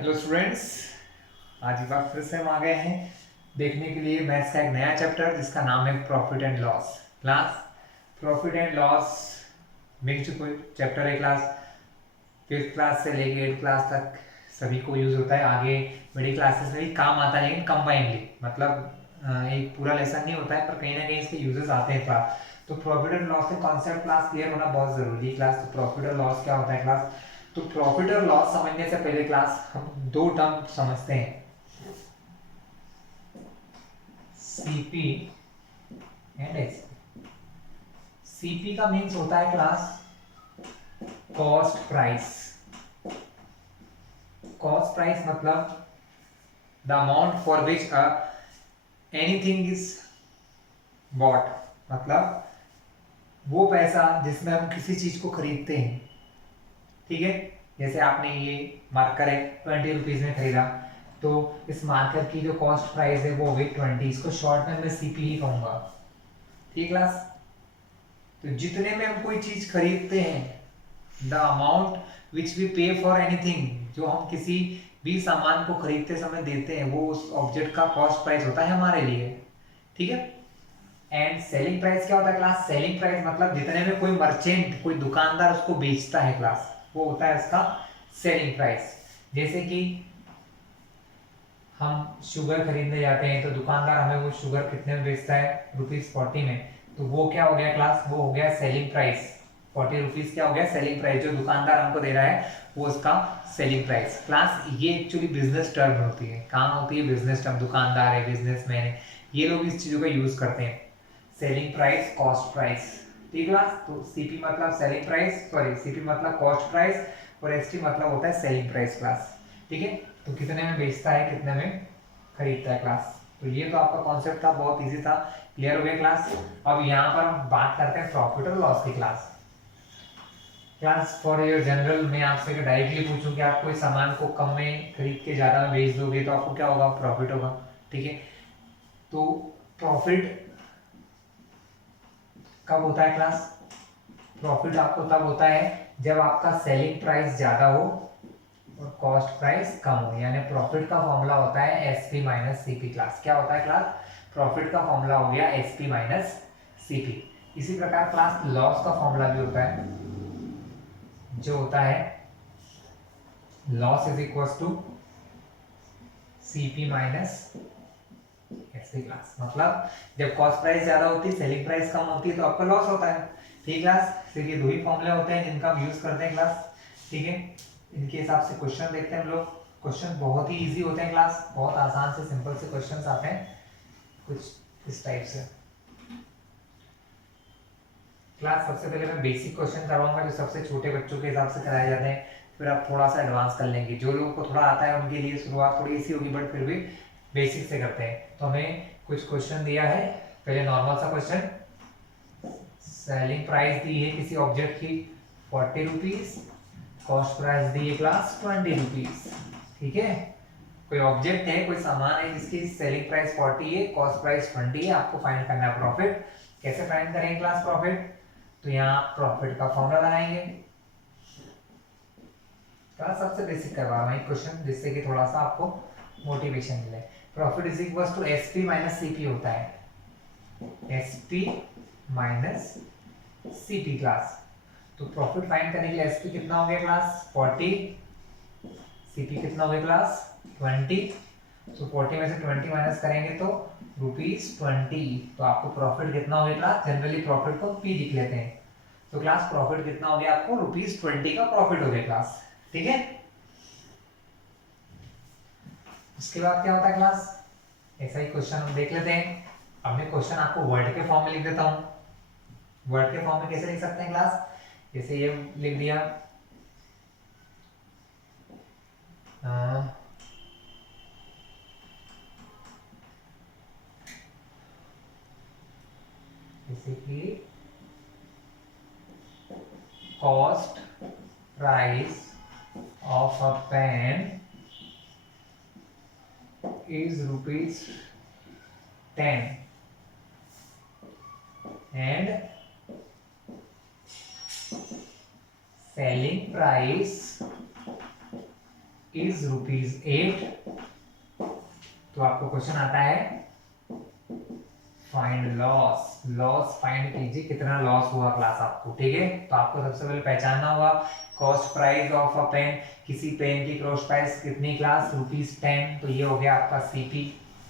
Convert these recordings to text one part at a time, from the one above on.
Hello students, आज एक बार फिर से हम आ गए हैं देखने के लिए मैथ्स का एक नया चैप्टर जिसका नाम है profit and loss. Class profit and loss मिल चुके चैप्टर है। क्लास फिफ्थ क्लास से लेके एट्थ क्लास तक सभी को यूज़ होता है। आगे बड़ी क्लासेस में भी काम आता है, लेकिन कंबाइनली मतलब एक पूरा लेसन नहीं होता है, पर कहीं ना कहीं इसके यूजेस आते हैं क्लास। तो प्रॉफिट एंड लॉस के कॉन्सेप्ट क्लास क्लियर होना बहुत ज़रूरी है। क्लास तो प्रॉफिट और लॉस क्या होता है क्लास। तो प्रॉफिट और लॉस समझने से पहले क्लास हम दो टर्म समझते हैं, सीपी एंड एसपी। सीपी का मीन्स होता है class cost price. Cost price मतलब the amount for which anything is bought, मतलब वो पैसा जिसमें हम किसी चीज को खरीदते हैं। ठीक है, जैसे आपने ये मार्कर है 20 रुपीज में खरीदा, तो इस मार्कर की जो कॉस्ट प्राइस है वो होगी 20। इसको शॉर्ट में मैं सीपी ही कहूंगा। ठीक क्लास। तो जितने में हम कोई चीज खरीदते हैं, द अमाउंट विच वी पे फॉर एनीथिंग, जो हम किसी भी सामान को खरीदते समय देते हैं, वो उस ऑब्जेक्ट का कॉस्ट प्राइस होता है हमारे लिए। ठीक है। एंड सेलिंग प्राइस क्या होता है क्लास। सेलिंग प्राइस मतलब जितने में कोई मर्चेंट, कोई दुकानदार उसको बेचता है क्लास, वो होता है उसका सेलिंग प्राइस। जैसे कि हम शुगर खरीदने जाते हैं तो दुकानदार हमें वो शुगर कितने में बेचता है, ₹40 में। तो वो क्या हो गया क्लास, वो हो गया सेलिंग प्राइस। 40 रुपीज क्या हो गया, सेलिंग प्राइस। जो दुकानदार हमको दे रहा है वो उसका सेलिंग प्राइस। क्लास ये एक्चुअली बिजनेस टर्म होती है। कहाँ होती है, बिजनेस टर्म। दुकानदार है, बिजनेसमैन है, ये लोग इस चीजों का यूज करते हैं। Selling price, cost price. ठीक क्लास। तो सीपी मतलब सेलिंग प्राइस, सॉरी सीपी मतलब कॉस्ट प्राइस, और एसटी मतलब होता है सेलिंग प्राइस क्लास। ठीक है। तो कितने में बेचता है, कितने में खरीदता है क्लास। तो ये तो आपका कॉन्सेप्ट था, बहुत इजी था। क्लियर हो गया क्लास। अब यहाँ पर हम बात करते हैं प्रॉफिट और लॉस की class. Class for your general मैं आपसे डायरेक्टली पूछूं कि आप कोई सामान को कम में खरीद के ज्यादा में बेच दोगे तो आपको क्या होगा, प्रॉफिट होगा। ठीक है। तो प्रॉफिट कब होता है क्लास। प्रॉफिट आपको तब होता है जब आपका सेलिंग प्राइस ज्यादा हो और कॉस्ट प्राइस कम हो। यानी प्रॉफिट का फॉर्मूला होता है एसपी माइनस सीपी। क्लास क्या होता है क्लास, प्रॉफिट का फॉर्मूला हो गया एसपी माइनस सीपी। इसी प्रकार क्लास लॉस का फॉर्मूला भी होता है, जो होता है loss is equal to CP minus SP. Class मतलब जब कॉस्ट प्राइस ज्यादा होती है, सेलिंग प्राइस कम होती है, तो आपका लॉस होता है। ठीक क्लास। सिर्फ ये दो ही फॉर्मूले होते हैं जिनका हम यूज करते हैं क्लास। ठीक है। इनके हिसाब से क्वेश्चन देखते हैं हम लोग। क्वेश्चन बहुत ही इजी होते हैं क्लास, बहुत आसान से सिंपल से क्वेश्चंस आते हैं कुछ इस टाइप से। क्लास सबसे पहले मैं बेसिक क्वेश्चन करवाऊंगा जो सबसे छोटे बच्चों के हिसाब से कराए जाते हैं, फिर आप थोड़ा सा एडवांस कर लेंगे। जो लोगों को थोड़ा आता है उनके लिए शुरुआत थोड़ी इसी होगी, बट फिर भी बेसिक से करते हैं। तो हमें कुछ क्वेश्चन दिया है। पहले नॉर्मल सा क्वेश्चन, सेलिंग प्राइस दी है किसी ऑब्जेक्ट की 40 रुपीज, कॉस्ट प्राइस दी है क्लास 20 रुपीज। ठीक है। कोई ऑब्जेक्ट है, कोई सामान है जिसकी सेलिंग प्राइस 40 है, कॉस्ट प्राइस 20 है। आपको फाइंड करना है प्रॉफिट। कैसे फाइंड करेंगे क्लास प्रॉफिट, तो यहाँ प्रॉफिट का फॉर्मूला लगाएंगे। क्लास सबसे बेसिक करवा रहा हूँ एक क्वेश्चन, जिससे कि थोड़ा सा आपको मोटिवेशन मिले। Profit is equal to SP minus CP होता है, एसपी माइनस सीपी क्लास। तो प्रॉफिट फाइंड करने के लिए एसपी कितना हो गया क्लास 40, सीपी कितना हो गया क्लास 20। तो 40 में से 20 माइनस करेंगे तो ₹20। तो आपको प्रॉफिट कितना हो गया क्लास, जनरली प्रॉफिट को पी लिख लेते हैं। तो क्लास प्रॉफिट कितना हो गया आपको, ₹20 का प्रॉफिट हो गया क्लास। ठीक है। उसके बाद क्या होता है क्लास, ऐसा ही क्वेश्चन हम देख लेते हैं। अब मैं क्वेश्चन आपको वर्ड के फॉर्म में लिख देता हूँ। वर्ड के फॉर्म में कैसे लिख सकते हैं क्लास, जैसे ये लिख दिया जैसे कि cost price of a pen is ₹10 and selling price is ₹8। तो आपको क्वेश्चन आता है फाइंड लॉस। लॉस फाइंड कीजिए, कितना लॉस हुआ क्लास आपको। ठीक है, तो आपको सबसे पहले पहचानना होगा cost price of a pen. किसी पेन की कॉस्ट प्राइस कितनी क्लास? ₹10। तो ये हो गया आपका सीपी।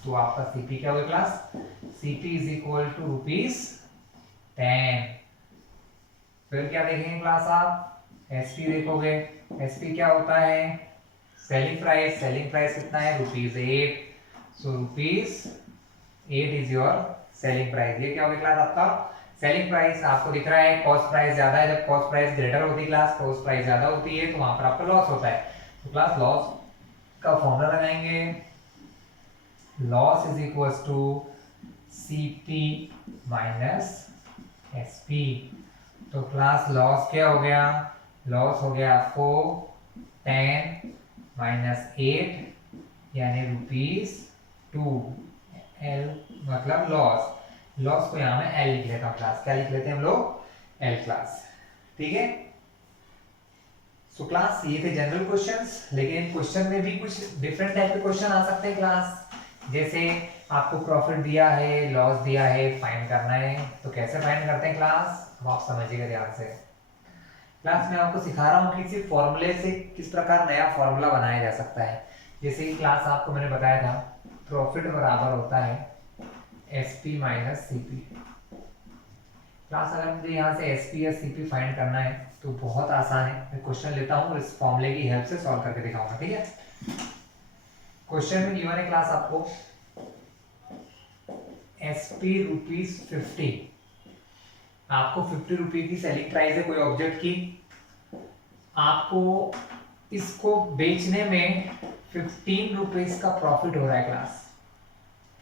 तो आपका सीपी क्या हो गया class? CP is equal to ₹10। फिर क्या देखेंगे क्लास आप? एसपी देखोगे। एसपी क्या होता है? Selling price. सेलिंग प्राइस कितना है? ₹8। सो ₹8 इज योर सेलिंग प्राइस। ये क्या होगी क्लास आपका? Selling price. आपको दिख रहा है कॉस्ट प्राइस ज्यादा है, जब कॉस्ट प्राइस ग्रेटर होती है क्लास, कॉस्ट प्राइस ज्यादा होती है, तो वहां पर आपका लॉस होता है। तो क्लास लॉस का फॉर्मूला लगाएंगे। Loss is equal to CP minus SP. तो क्लास लॉस क्या हो गया? लॉस हो गया आपको 10 माइनस 8 यानी ₹2। एल मतलब लॉस। लॉस को यहाँ में एल लिख लेता हूँ क्लास। क्या लिख लेते हैं हम लोग? L class. ठीक है। सो क्लास ये थे जनरल क्वेश्चंस, लेकिन क्वेश्चन में भी कुछ डिफरेंट टाइप के क्वेश्चन आ सकते हैं क्लास। जैसे आपको प्रॉफिट दिया है, लॉस दिया है, फाइंड करना है, तो कैसे फाइंड करते हैं क्लास? अब आप समझिएगा ध्यान से। क्लास में आपको सिखा रहा हूँ कि किसी फॉर्मूले से किस प्रकार नया फॉर्मूला बनाया जा सकता है। जैसे कि क्लास आपको मैंने बताया था प्रॉफिट बराबर होता है एसपी माइनस सीपी। क्लास अगर मुझे यहाँ से एसपी या सीपी फाइंड करना है तो बहुत आसान है। मैं क्वेश्चन लेता हूँ और इस फॉर्मूले की हेल्प से सॉल्व करके दिखाऊंगा। ठीक है। क्वेश्चन में गिवन है क्लास आपको एसपी ₹50। आपको ₹50 की सेलिंग प्राइस है कोई ऑब्जेक्ट की। आपको इसको बेचने में ₹15 का प्रॉफिट हो रहा है क्लास।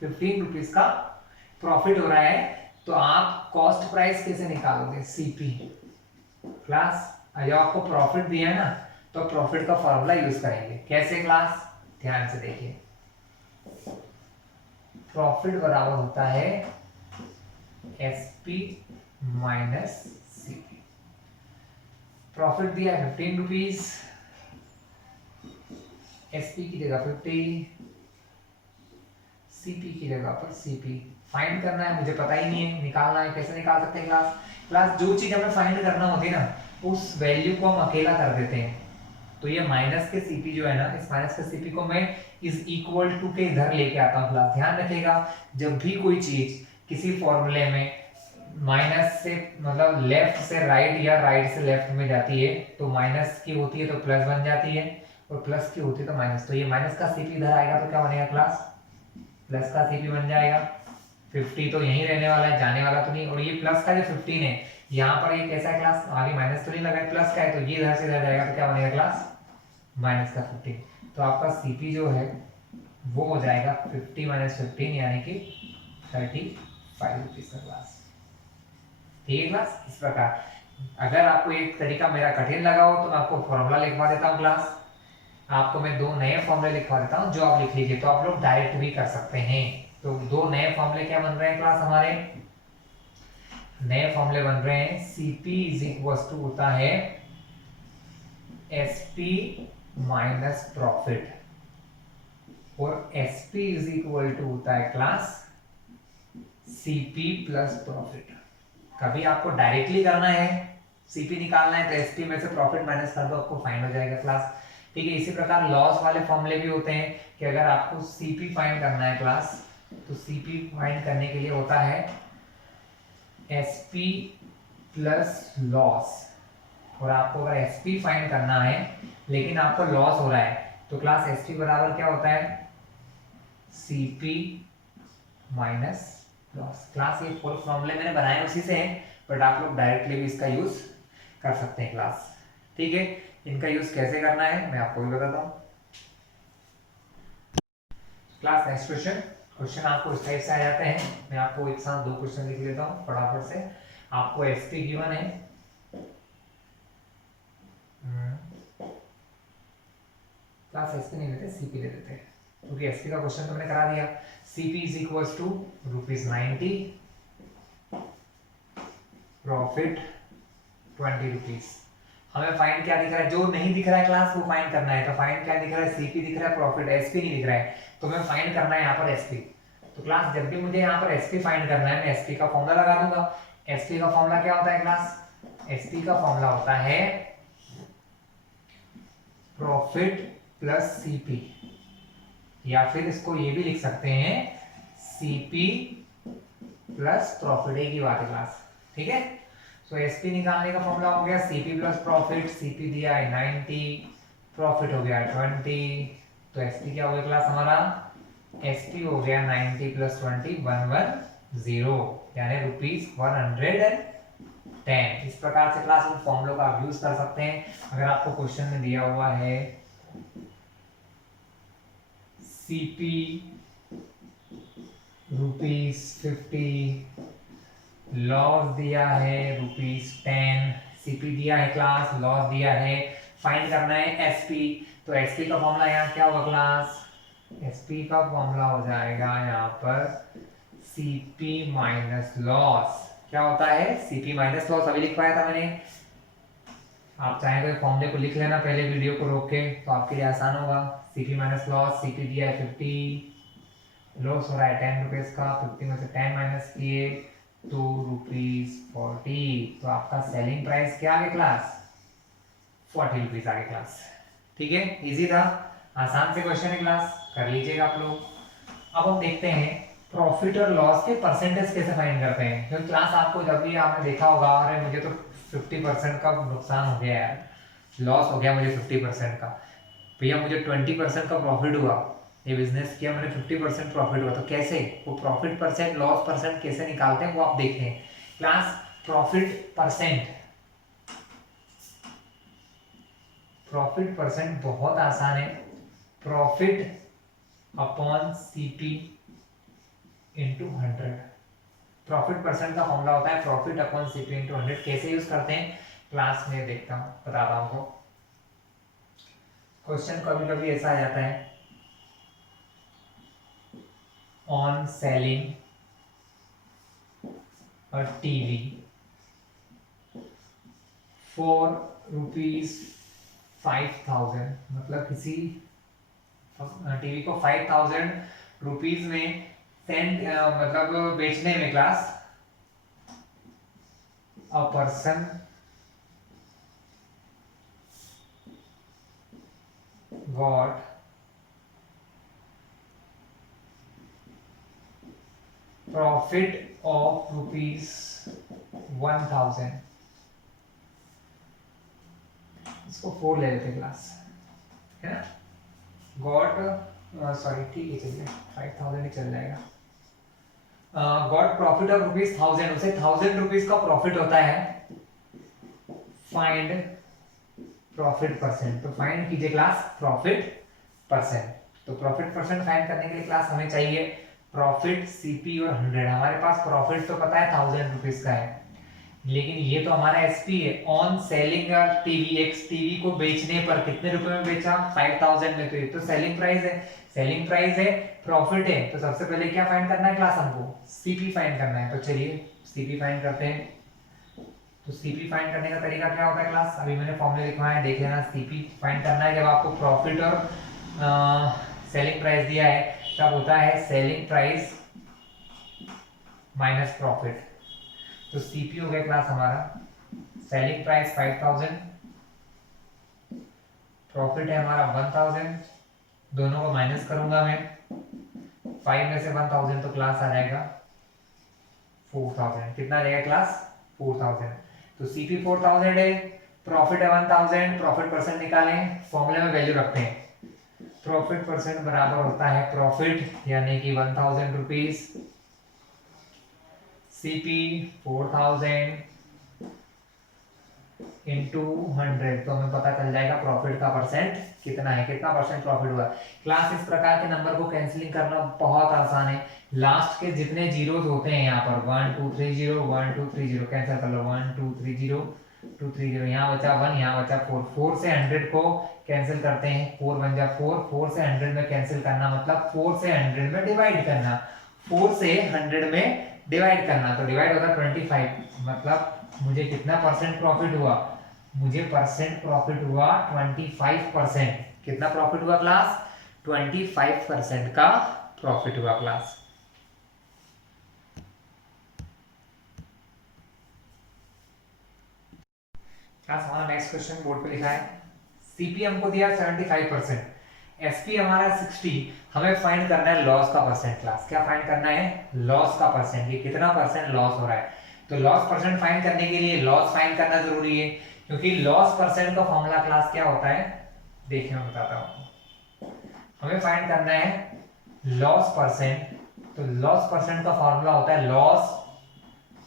₹15 का प्रॉफिट हो रहा है। तो आप कॉस्ट प्राइस कैसे निकालोगे? CP class. जब आपको प्रॉफिट दिया है ना, तो प्रॉफिट का फॉर्मूला यूज करेंगे। कैसे क्लास? ध्यान से देखिए। प्रॉफिट बराबर होता है एसपी माइनस सीपी। प्रॉफिट दिया है ₹15, एसपी की जगह 50, सीपी की जगह पर सीपी। फाइंड करना है, मुझे पता ही नहीं है, निकालना है। कैसे निकाल सकते हैं क्लास? क्लास जो चीज हमें फाइंड करना होती है ना, उस वैल्यू को हम अकेला कर देते हैं। तो ये माइनस के सीपी जो है ना, इस माइनस के सीपी को मैं इज इक्वल टू के इधर लेके आता हूँ क्लास। ध्यान रखिएगा, जब भी कोई चीज किसी फॉर्मूले में माइनस से मतलब लेफ्ट से राइट या राइट से लेफ्ट में जाती है, तो माइनस की होती है तो प्लस बन जाती है, और प्लस की होती है तो माइनस। तो ये माइनस का सीपी इधर आएगा तो क्या बनेगा क्लास? प्लस का सीपी बन जाएगा। 50 तो यहीं रहने वाला है, जाने वाला तो नहीं। और ये प्लस का जो 15 है, यहाँ पर ये कैसा है क्लास? आगे माइनस तो नहीं लगा है, प्लस का है, तो ये इधर से इधर जाएगा तो क्या बनेगा क्लास? माइनस का 15। तो आपका सीपी जो है वो हो जाएगा 50 माइनस 15 यानी कि ₹35 का क्लास। ठीक है क्लास। इस प्रकार अगर आपको एक तरीका मेरा कठिन लगा हो तो मैं आपको फॉर्मूला लिखवा देता हूँ क्लास। आपको मैं 2 नए फॉर्मूले लिखवा देता हूँ जो आप लिख लीजिए, तो आप लोग डायरेक्ट भी कर सकते हैं। तो 2 नए फॉर्मूले क्या बन रहे हैं क्लास? हमारे नए फॉर्मूले बन रहे हैं सीपी इज इक्वल टू होता है एसपी माइनस प्रॉफिट, और एसपी इज इक्वल टू होता है क्लास सीपी प्लस प्रॉफिट। कभी आपको डायरेक्टली करना है, सीपी निकालना है, तो एसपी में से प्रॉफिट माइनस कर दो, आपको फाइंड हो जाएगा क्लास। ठीक है। इसी प्रकार लॉस वाले फॉर्मूले भी होते हैं कि अगर आपको सीपी फाइंड करना है क्लास, तो सीपी फाइंड करने के लिए होता है एसपी प्लस लॉस। और आपको अगर एसपी फाइंड करना है लेकिन आपको लॉस हो रहा है, तो क्लास एसपी बराबर क्या होता है? CP minus loss. क्लास ये फुल फॉर्मूले मैंने बनाए उसी से हैं, बट आप लोग डायरेक्टली भी इसका यूज कर सकते हैं क्लास। ठीक है। इनका यूज कैसे करना है मैं आपको भी बताता हूँ क्लास। Next question. क्वेश्चन आपको इस टाइप से आ जाते हैं। मैं आपको एक साथ 2 क्वेश्चन लिख लेता हूँ फटाफट से। आपको एसपी गिवन है, क्लास एसपी नहीं लेते, सीपी ले देते हैं, क्योंकि एसपी का क्वेश्चन तो मैंने करा दिया। CP is equal to ₹90, profit ₹20। हमें फाइंड क्या दिख रहा है, जो नहीं दिख रहा है क्लास वो फाइंड करना है। तो फाइंड क्या दिख रहा है, सीपी दिख रहा है, प्रॉफिट एसपी नहीं दिख रहा है, तो हमें फाइंड करना है यहाँ पर एसपी। तो क्लास जब भी मुझे यहाँ पर एसपी फाइंड करना है मैं एसपी का फॉर्मूला लगा दूंगा। एसपी का फॉर्मूला क्या होता है क्लास, एसपी का फॉर्मूला होता है प्रॉफिट प्लस सीपी, या फिर इसको ये भी लिख सकते हैं सीपी प्लस प्रॉफिट, एक ही बात है क्लास, ठीक है। सो एसपी निकालने का फॉर्मूला हो गया सीपी प्लस प्रॉफिट, सीपी दिया है 90, प्रॉफिट हो गया 20, तो एसपी क्या हो गया क्लास हमारा, एसपी हो गया 90 प्लस 20 110, यानी ₹110। इस प्रकार से क्लास उन फॉर्मूलों का आप यूज कर सकते हैं। अगर आपको क्वेश्चन में दिया हुआ है सीपी ₹50, लॉस दिया है ₹10, सीपी दिया है क्लास, लॉस दिया है, फाइंड करना है एसपी। तो एसपी का फॉर्मूला यहाँ क्या होगा क्लास, एसपी का फॉर्मूला हो जाएगा यहाँ पर सीपी माइनस लॉस। क्या होता है, सीपी माइनस लॉस, अभी लिख पाया था मैंने। आप चाहें तो फॉर्मूले को लिख लेना पहले वीडियो को रोक के, तो आपके लिए आसान होगा। सीपी माइनस लॉस, सीपी दिया है 50, लॉस हो रहा है 10 रुपीज का, 50 में से 10 माइनस किए तो ₹40, तो आपका सेलिंग प्राइस क्या आ गया क्लास, ₹40 आ गया क्लास। ठीक है, इजी था, आसान से क्वेश्चन है क्लास, कर लीजिएगा आप लोग। अब हम देखते हैं प्रॉफिट और लॉस के परसेंटेज कैसे फाइंड करते हैं। क्योंकि क्लास आपको जब भी आपने देखा होगा, अरे मुझे तो 50% का नुकसान हो गया यार, लॉस हो गया मुझे 50% का, भैया मुझे 20% का प्रॉफिट हुआ, ये बिजनेस किया मैंने 50% प्रॉफिट हुआ, तो कैसे वो प्रॉफिट परसेंट लॉस परसेंट कैसे निकालते हैं वो आप देखें क्लास। प्रॉफिट परसेंट बहुत आसान है, profit upon CP into 100। Profit percent का फॉर्मूला होता है प्रॉफिट अपॉन सीपी इंटू 100। कैसे यूज करते हैं क्लास में देखता हूँ, बताता हूँ आपको। क्वेश्चन कभी कभी ऐसा आ जाता है, on selling a TV for ₹5,000, मतलब किसी टीवी को 5,000 रुपीज में सेंड मतलब बेचने में class, a person got profit of ₹1,000। इसको 4 ले लेते क्लास, है ना, गॉट सॉरी ठीक है चलिए 5,000 ही चल जाएगा। गॉट प्रॉफिट ऑफ ₹1,000, उसे 1,000 रुपीज का प्रॉफिट होता है। फाइंड प्रॉफिट परसेंट, तो फाइंड कीजिए क्लास प्रॉफिट परसेंट। तो प्रॉफिट परसेंट फाइंड करने के लिए क्लास हमें चाहिए प्रॉफिट सीपी और 100। हमारे पास प्रॉफिट तो पता है 1,000 रुपीज का है, लेकिन ये तो हमारा एसपी है, ऑन सेलिंग टीवी, एक टीवी को बेचने पर कितने रुपए में बेचा, 5,000 में, तो ये तो सेलिंग प्राइस है, सेलिंग प्राइस है, प्रॉफिट है, तो सबसे पहले क्या फाइंड करना है क्लास, हमको सीपी फाइंड करना है। तो चलिए सीपी फाइंड करते हैं। तो सीपी फाइंड करने का तरीका क्या होता है क्लास, अभी मैंने फॉर्मूला लिखवाया है, देख लेना। सीपी फाइंड करना है जब आपको प्रॉफिट और सेलिंग प्राइस दिया है, तब होता है सेलिंग प्राइस माइनस प्रॉफिट। तो सीपी हो गया क्लास हमारा सेलिंग प्राइस 5,000, प्रॉफिट है हमारा 1,000, दोनों को माइनस करूंगा मैं, 5 में से 1,000 तो क्लास आ जाएगा 4,000। कितना आ जाएगा क्लास, 4,000। तो सीपी 4,000 है, प्रॉफिट है 1,000, प्रॉफिट परसेंट निकालें, फॉर्मूले में वैल्यू रखते हैं। प्रॉफिट परसेंट बराबर होता है प्रॉफिट यानी कि 1,000 रुपीज, सीपी 4,000 इंटू 100, तो हमें पता चल जाएगा प्रॉफिट का परसेंट कितना है, कितना परसेंट प्रॉफिट हुआ। क्लास इस प्रकार के नंबर को कैंसिलिंग करना बहुत आसान है। लास्ट के जितने जीरोस होते हैं यहाँ पर 1 2 3 0 1 2 3 0 कैंसिल कर लो, 1 2 3 0 2 3 0, यहाँ बचा 1, यहाँ बचा 4, 4 से 100 को कैंसिल करते हैं, 4 बन जा 4, 4 से 100 में कैंसिल करना मतलब 4 से 100 में डिवाइड करना, 4 से 100 में डिवाइड करना, तो डिवाइड होगा 25, मतलब मुझे कितना परसेंट प्रॉफिट हुआ, मुझे परसेंट प्रॉफिट हुआ 25%। कितना प्रॉफिट हुआ क्लास? 25% का प्रॉफिट हुआ क्लास। क्लास हमारा नेक्स्ट क्वेश्चन बोर्ड पे लिखा है, सीपी हमको दिया 75%, एसपी हमारा 60, हमें फाइंड करना है लॉस का परसेंट। क्लास क्या फाइंड करना है? लॉस का परसेंट, ये कितना परसेंट लॉस हो रहा है। तो लॉस परसेंट फाइंड करने के लिए लॉस फाइंड करना जरूरी है, क्योंकि लॉस परसेंट का फॉर्मूला क्लास क्या होता है, देखिए मैं बताता हूँ। हमें फाइंड करना है लॉस परसेंट, तो लॉस परसेंट का फॉर्मूला होता है loss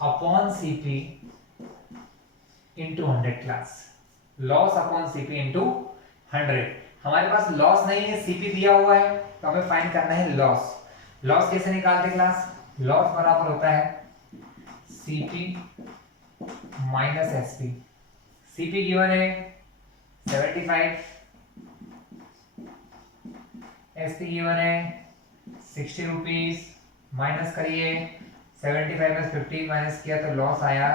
upon CP into 100। Class loss upon CP into 100। हमारे पास लॉस नहीं है, सीपी दिया हुआ है, तो हमें फाइंड करना है लॉस। लॉस कैसे निकालते क्लास? लॉस बराबर होता है CP minus SP. CP given है 75, एसपी गिवन है 60 रुपीज, माइनस करिए 75 में 50 माइनस किया तो लॉस आया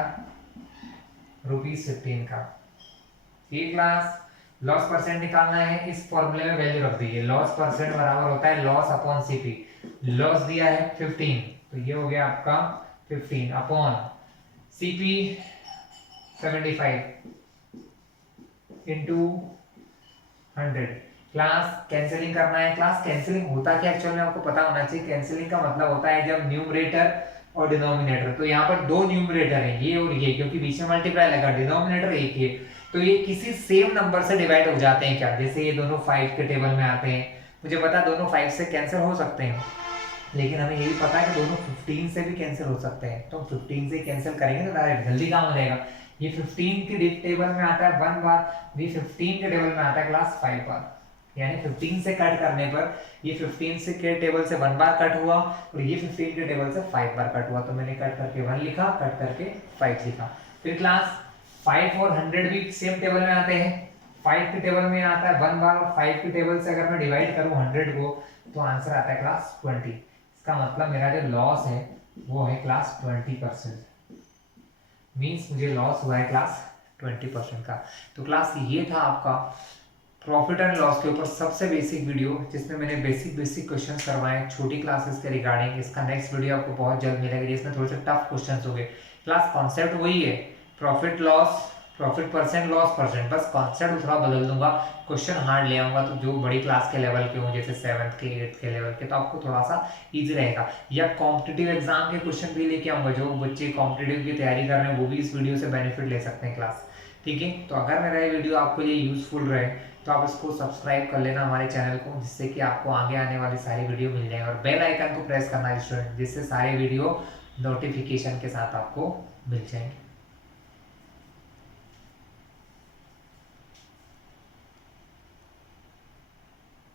₹15 का। ठीक क्लास, लॉस परसेंट निकालना है, इस फॉर्मूले में वैल्यू रख दीजिए। लॉस परसेंट बराबर होता है लॉस अपॉन सीपी। लॉस दिया है 15, तो ये हो गया आपका 15 upon CP 75 into 100। Class cancelling करना है। क्लास कैंसिलिंग होता क्या एक्चुअल में आपको पता होना चाहिए। कैंसिलिंग का मतलब होता है जब न्यूमरेटर और डिनोमिनेटर, तो यहाँ पर दो न्यूमरेटर है ये और ये, क्योंकि बीच में मल्टीप्लाई लगा, डिनोमिनेटर एक ही है, तो ये किसी सेम नंबर से डिवाइड हो जाते हैं क्या। जैसे ये दोनों 5 के टेबल में आते हैं, मुझे पता है दोनों 5 से कैंसिल हो सकते हैं, लेकिन हमें ये भी पता है कि दोनों 15 से भी कैंसिल हो सकते हैं, तो 15 से कैंसिल करेंगे तो डायरेक्ट जल्दी काम हो जाएगा। ये 15 के टेबल में आता है 1 बार, ये 15 के टेबल में आता है क्लास 5 बार, यानी 15 से कट करने पर ये 15 से के टेबल से 1 बार कट हुआ और ये 15 के टेबल से 5 बार कट हुआ, तो मैंने कट करके 1 लिखा, कट करके 5 लिखा। फिर क्लास 5 और 100 भी सेम टेबल में आते हैं। 5 के टेबल में आता है 1 बार और 5 के टेबल से अगर मैं डिवाइड करूं 100 को, तो आंसर आता है क्लास 20। इसका मतलब मेरा जो लॉस है वो है क्लास 20%। मीन्स मुझे लॉस हुआ है क्लास 20% का। तो क्लास ये था आपका प्रॉफिट एंड लॉस के ऊपर सबसे बेसिक वीडियो, जिसमें मैंने बेसिक क्वेश्चन करवाए छोटी क्लासेस के रिगार्डिंग। इसका नेक्स्ट वीडियो आपको बहुत जल्द मिलेगा, जिसमें थोड़े से टफ क्वेश्चन हो गए। क्लास कॉन्सेप्ट वही है, profit loss, profit percent, loss percent, बस कॉन्सेप्ट थोड़ा बदल दूंगा। क्वेश्चन हार्ड ले आऊंगा, तो जो बड़ी क्लास के लेवल के हों, जैसे 7th के 8th के लेवल के, तो आपको थोड़ा सा ईजी रहेगा। या कॉम्पिटिटिव एग्जाम के क्वेश्चन भी लेके आऊंगा, जो बच्चे कॉम्पिटिटिव की तैयारी कर रहे हैं वो भी इस वीडियो से बेनिफिट ले सकते हैं क्लास। ठीक है, तो अगर मेरा ये वीडियो आपके लिए यूजफुल रहे तो आप इसको सब्सक्राइब कर लेना हमारे चैनल को, जिससे कि आपको आगे आने वाली सारी वीडियो मिल जाएंगे, और बेल आइकन को प्रेस करना है स्टूडेंट, जिससे सारे वीडियो नोटिफिकेशन के साथ आपको मिल जाएंगे।